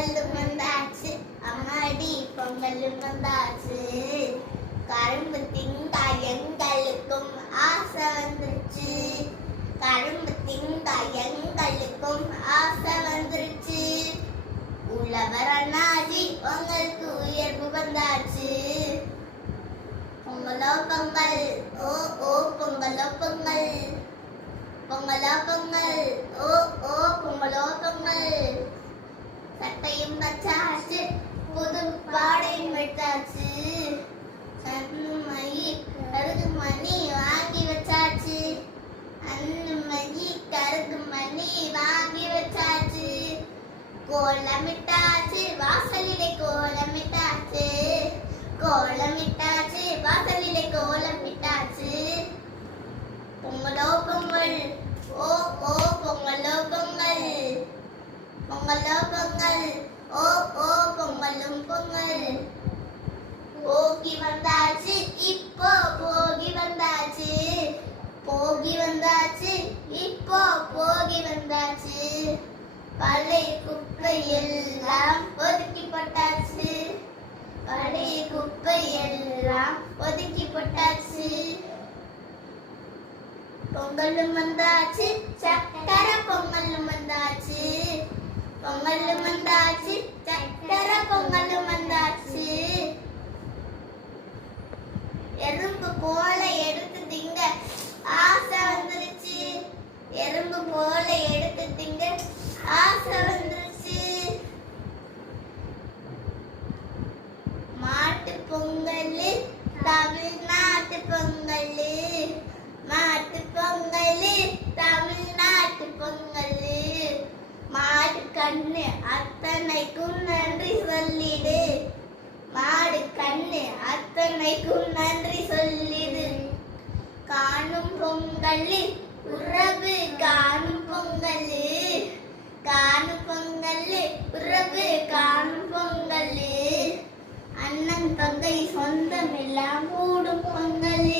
பொங்கலும் வந்தாச்சு, அம்மாடி பொங்கலும் வந்தாச்சு. கரும்பு திங்கா எங்களுக்கும் ஆசை வந்துருச்சு, கரும்பு திங்கா எங்களுக்கும் ஆசை வந்துருச்சு. உழவர் அண்ணாஜி உங்களுக்கு உயர்வு வந்தாச்சு. பொங்கலோ பொங்கல், ஓ ஓ பொங்கலோ பொங்கல், பொங்கலோ பொங்கல், ஓ ஓ பொங்கலோ பொங்கல். சட்டையும் வச்சாச்சு, புது பாடையும் வச்சாச்சு, மணி கருது மணி வாங்கி வச்சாச்சு, மணி கருது மணி வாங்கி வச்சாச்சு. கோலமிட்டாச்சு வாசலிலே கோலமிட்டாச்சு, கோலமிட்டாச்சு வாசலிலே கோலமிட்டாச்சு. பொங்கலோ பொங்கல், ஓ ஓ பொங்கலோ பொங்கல், பொங்கலோ பொங்கல், ஓ ஓ பொங்கலும் பொங்கல். போகி வந்தாச்சு, இப்போ போகி வந்தாச்சு, போகி வந்தாச்சு, இப்போ போகி வந்தாச்சு. பழைய குப்பை எல்லாம் ஒதுக்கி போட்டாச்சு, பழைய குப்பை எல்லாம் ஒதுக்கி போட்டாச்சு. பொங்கலும் வந்தாச்சு, சக்கரை பொங்கலும் வந்தாச்சு, பொங்கலும் வந்தாச்சு, சக்கரை பொங்கலும் வந்தாச்சு. எறும்பு போல எடுத்து திங்க ஆசை வந்துருச்சு, எறும்பு போல எடுத்து திங்க ஆசை வந்துருச்சு. மாட்டு பொங்கல் தமிழ்நாட்டு பொங்கல், மாட்டு பொங்கல் தமிழ்நாட்டு பொங்கல். மாடு கண்ணு அத்தனைக்கும் நன்றி சொல்லிடு, மாடு கண்ணு அத்தனைக்கும் நன்றி சொல்லிடு. காணும் பொங்கல் உறவு காணும் பொங்கல், காணும் பொங்கல் உறவு காணும் பொங்கல். அண்ணன் தங்கை சொந்தம் எல்லாம் கூடும் பொங்கல்,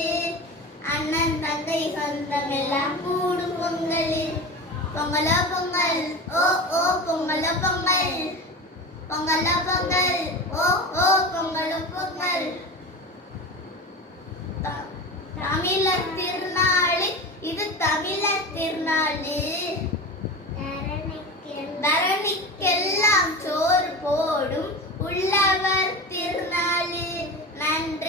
அண்ணன் தங்கை சொந்தம் எல்லாம் கூடும் பொங்கல். பொங்கலோ பொங்கல், ஓ ஓ பொங்கலோ பொங்கல், பொங்கலோ பொங்கல், ஓ ஓ பொங்கலோ பொங்கல். தமிழர் திருநாள் இது, தமிழர் திருநாள். தரணிக்கெல்லாம் சோறு போடும் உள்ளவர் திருநாள். நன்றி.